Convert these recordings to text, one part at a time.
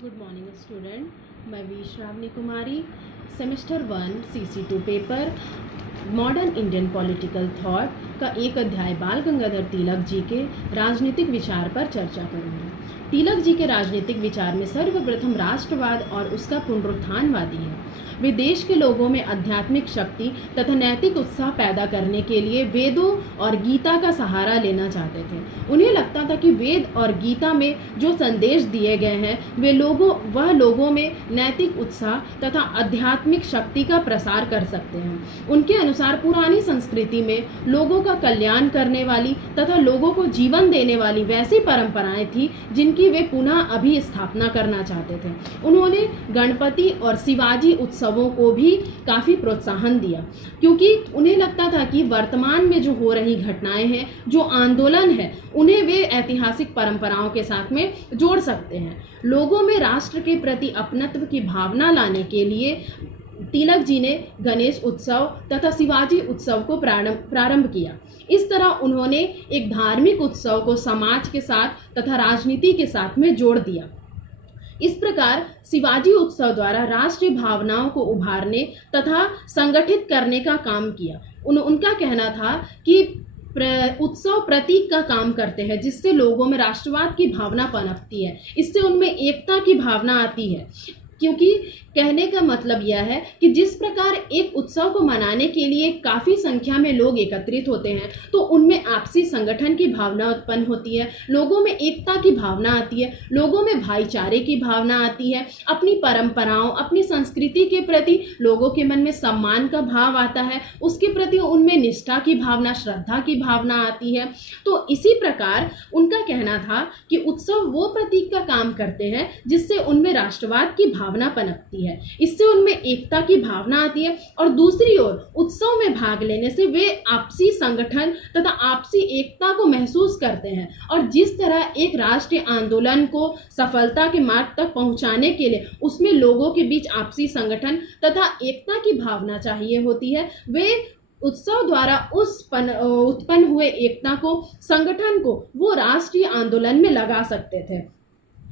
Good morning student, मैं V Shravani Kumari, semester 1 CC2 paper modern Indian political thought का एक अध्याय बाल गंगाधर तिलक जी के राजनीतिक विचार पर चर्चा करूंगी। तिलक जी के राजनीतिक विचार में सर्वप्रथम राष्ट्रवाद और उसका पुनरुत्थानवादी है। वे देश के लोगों में आध्यात्मिक शक्ति तथा नैतिक उत्साह पैदा करने के लिए वेदों और गीता का सहारा लेना चाहते थे। उन्हें लगता था कि वेद और गीता में जो संदेश दिए गए हैं वह लोगों में नैतिक उत्साह तथा आध्यात्मिक शक्ति का प्रसार कर सकते हैं। उनके अनुसार पुरानी संस्कृति में लोगों का कल्याण करने वाली तथा लोगों को जीवन देने वाली वैसी परंपराएं थी जिनकी वे पुनः अभी स्थापना करना चाहते थे। उन्होंने गणपति और शिवाजी उत्सवों को भी काफी प्रोत्साहन दिया, क्योंकि उन्हें लगता था कि वर्तमान में जो हो रही घटनाएं हैं, जो आंदोलन है, उन्हें वे ऐतिहासिक परंपराओं के साथ में जोड़ सकते हैं। लोगों में राष्ट्र के प्रति अपनत्व की भावना लाने के लिए तिलक जी ने गणेश उत्सव तथा शिवाजी उत्सव को प्रारंभ किया। इस तरह उन्होंने एक धार्मिक उत्सव को समाज के साथ तथा राजनीति के साथ में जोड़ दिया। इस प्रकार शिवाजी उत्सव द्वारा राष्ट्रीय भावनाओं को उभारने तथा संगठित करने का काम किया। उनका कहना था कि उत्सव प्रतीक का काम करते हैं, जिससे लोगों में राष्ट्रवाद की भावना पनपती है, इससे उनमें एकता की भावना आती है। क्योंकि कहने का मतलब यह है कि जिस प्रकार एक उत्सव को मनाने के लिए काफ़ी संख्या में लोग एकत्रित होते हैं, तो उनमें आपसी संगठन की भावना उत्पन्न होती है, लोगों में एकता की भावना आती है, लोगों में भाईचारे की भावना आती है, अपनी परंपराओं, अपनी संस्कृति के प्रति लोगों के मन में सम्मान का भाव आता है, उसके प्रति उनमें निष्ठा की भावना, श्रद्धा की भावना आती है। तो इसी प्रकार उनका कहना था कि उत्सव वो प्रतीक का काम करते हैं जिससे उनमें राष्ट्रवाद की भावना पनपती है, इससे उनमें एकता की भावना आती है, और दूसरी ओर उत्सव में भाग लेने से वे आपसी संगठन तथा आपसी एकता को महसूस करते हैं। और जिस तरह एक राष्ट्रीय आंदोलन को सफलता के मार्ग तक पहुंचाने के लिए उसमें लोगों के बीच आपसी संगठन तथा एकता की भावना चाहिए होती है, वे उत्सव द्वारा उत्पन्न हुए एकता को, संगठन को वो राष्ट्रीय आंदोलन में लगा सकते थे।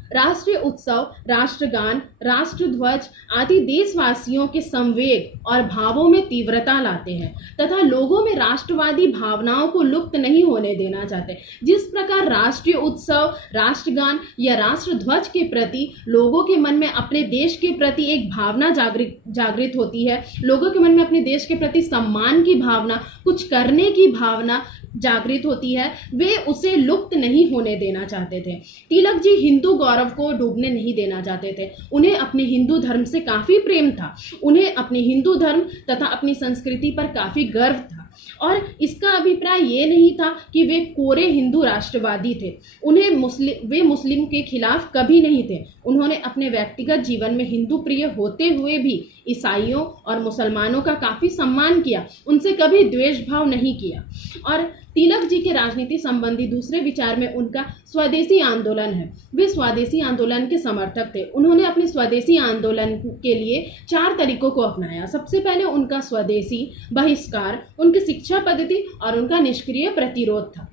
राष्ट्रीय उत्सव, राष्ट्रगान, राष्ट्रध्वज आदि देशवासियों के संवेग और भावों में तीव्रता लाते हैं तथा लोगों में राष्ट्रवादी भावनाओं को लुप्त नहीं होने देना चाहते। जिस प्रकार राष्ट्रीय उत्सव, राष्ट्रगान या राष्ट्रध्वज के प्रति लोगों के मन में अपने देश के प्रति एक भावना जागृत होती है, लोगों के मन में अपने देश के प्रति सम्मान की भावना, कुछ करने की भावना जागृत होती है, वे उसे लुप्त नहीं होने देना चाहते थे। तिलक जी हिंदू गौरव को डूबने नहीं देना चाहते थे। उन्हें अपने हिंदू धर्म से काफ़ी प्रेम था, उन्हें अपने हिंदू धर्म तथा अपनी संस्कृति पर काफ़ी गर्व था, और इसका अभिप्राय ये नहीं था कि वे कोरे हिंदू राष्ट्रवादी थे। वे मुस्लिम के खिलाफ कभी नहीं थे। उन्होंने अपने व्यक्तिगत जीवन में हिंदू प्रिय होते हुए भी ईसाइयों और मुसलमानों का काफ़ी सम्मान किया, उनसे कभी द्वेष भाव नहीं किया। और तिलक जी के राजनीति संबंधी दूसरे विचार में उनका स्वदेशी आंदोलन है। वे स्वदेशी आंदोलन के समर्थक थे। उन्होंने अपने स्वदेशी आंदोलन के लिए 4 तरीकों को अपनाया। सबसे पहले उनका स्वदेशी बहिष्कार, उनकी शिक्षा पद्धति और उनका निष्क्रिय प्रतिरोध था।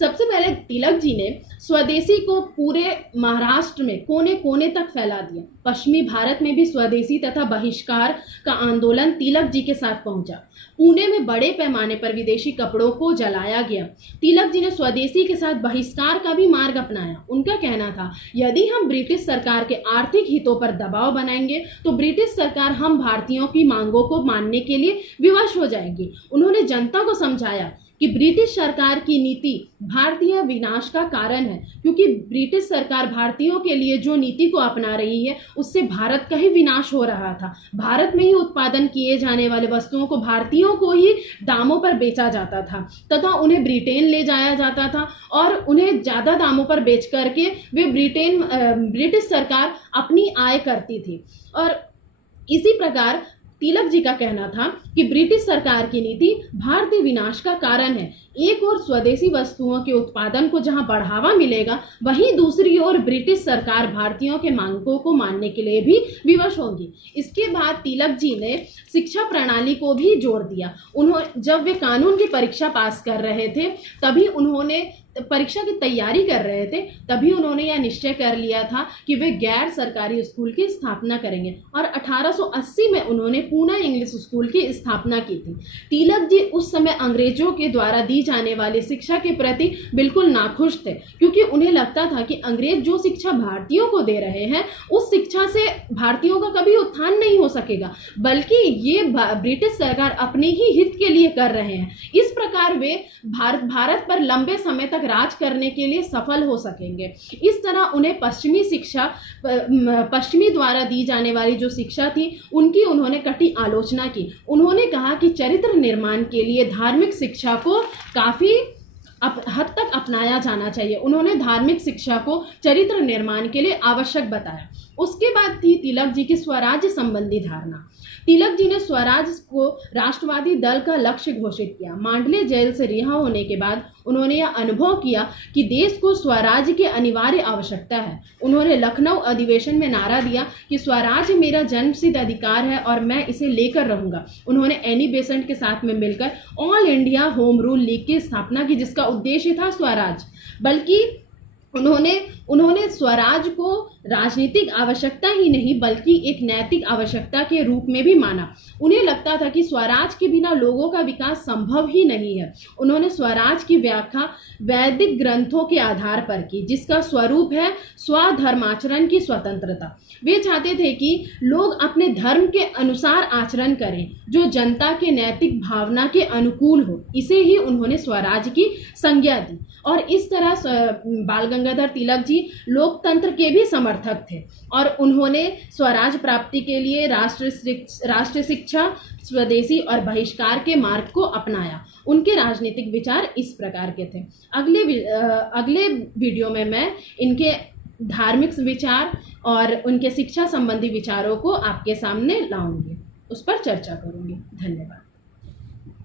सबसे पहले तिलक जी ने स्वदेशी को पूरे महाराष्ट्र में कोने कोने तक फैला दिया। पश्चिमी भारत में भी स्वदेशी तथा बहिष्कार का आंदोलन तिलक जी के साथ पहुंचा। पुणे में बड़े पैमाने पर विदेशी कपड़ों को जलाया गया। तिलक जी ने स्वदेशी के साथ बहिष्कार का भी मार्ग अपनाया। उनका कहना था, यदि हम ब्रिटिश सरकार के आर्थिक हितों पर दबाव बनाएंगे तो ब्रिटिश सरकार हम भारतीयों की मांगों को मानने के लिए विवश हो जाएगी। उन्होंने जनता को समझाया कि ब्रिटिश सरकार की नीति भारतीय विनाश का कारण है, क्योंकि ब्रिटिश सरकार भारतीयों के लिए जो नीति को अपना रही है उससे भारत का ही विनाश हो रहा था। भारत में ही उत्पादन किए जाने वाले वस्तुओं को भारतीयों को ही दामों पर बेचा जाता था तथा उन्हें ब्रिटेन ले जाया जाता था, और उन्हें ज़्यादा दामों पर बेच करके वे ब्रिटिश सरकार अपनी आय करती थी। और इसी प्रकार तिलक जी का कहना था कि ब्रिटिश सरकार की नीति भारतीय विनाश का कारण है। एक ओर स्वदेशी वस्तुओं के उत्पादन को जहां बढ़ावा मिलेगा, वहीं दूसरी ओर ब्रिटिश सरकार भारतीयों के मांगों को मानने के लिए भी विवश होगी। इसके बाद तिलक जी ने शिक्षा प्रणाली को भी जोड़ दिया। जब वे कानून की परीक्षा पास कर रहे थे, तभी उन्होंने परीक्षा की तैयारी कर रहे थे, तभी उन्होंने यह निश्चय कर लिया था कि वे गैर सरकारी स्कूल की स्थापना करेंगे और 1880 में उन्होंने पूना इंग्लिश स्कूल की स्थापना की थी। तिलक जी उस समय अंग्रेजों के द्वारा दी जाने वाली शिक्षा के प्रति बिल्कुल नाखुश थे, क्योंकि उन्हें लगता था कि अंग्रेज जो शिक्षा भारतीयों को दे रहे हैं उस शिक्षा से भारतीयों का कभी उत्थान नहीं हो सकेगा, बल्कि ये ब्रिटिश सरकार अपने ही हित के लिए कर रहे हैं। इस प्रकार वे भारत पर लंबे समय तक राज करने के लिए सफल हो सकेंगे। इस तरह उन्हें पश्चिमी द्वारा दी जाने वाली जो शिक्षा थी उनकी उन्होंने कटी आलोचना की। उन्होंने कहा कि चरित्र निर्माण के लिए धार्मिक शिक्षा को काफी हद तक अपनाया जाना चाहिए। उन्होंने धार्मिक शिक्षा को चरित्र निर्माण के लिए आवश्यक बताया। उसके बाद थी तिलक जी की स्वराज्य संबंधी धारणा। तिलक जी ने स्वराज को राष्ट्रवादी दल का लक्ष्य घोषित किया। मांडले जेल से रिहा होने के बाद उन्होंने यह अनुभव किया कि देश को स्वराज की अनिवार्य आवश्यकता है। उन्होंने लखनऊ अधिवेशन में नारा दिया कि स्वराज मेरा जन्मसिद्ध अधिकार है और मैं इसे लेकर रहूंगा। उन्होंने एनी बेसेंट के साथ में मिलकर all India home rule league की स्थापना की, जिसका उद्देश्य था स्वराज। बल्कि उन्होंने स्वराज को राजनीतिक आवश्यकता ही नहीं बल्कि एक नैतिक आवश्यकता के रूप में भी माना। उन्हें लगता था कि स्वराज के बिना लोगों का विकास संभव ही नहीं है। उन्होंने स्वराज की व्याख्या वैदिक ग्रंथों के आधार पर की, जिसका स्वरूप है स्वधर्माचरण की स्वतंत्रता। वे चाहते थे कि लोग अपने धर्म के अनुसार आचरण करें जो जनता के नैतिक भावना के अनुकूल हो। इसे ही उन्होंने स्वराज की संज्ञा दी और इस तरह बाल गंगाधर तिलक जी लोकतंत्र के भी समर्थक थे और उन्होंने स्वराज प्राप्ति के लिए राष्ट्र शिक्षा, स्वदेशी और बहिष्कार के मार्ग को अपनाया। उनके राजनीतिक विचार इस प्रकार के थे। अगले वीडियो में मैं इनके धार्मिक विचार और उनके शिक्षा संबंधी विचारों को आपके सामने लाऊंगी, उस पर चर्चा करूंगी। धन्यवाद।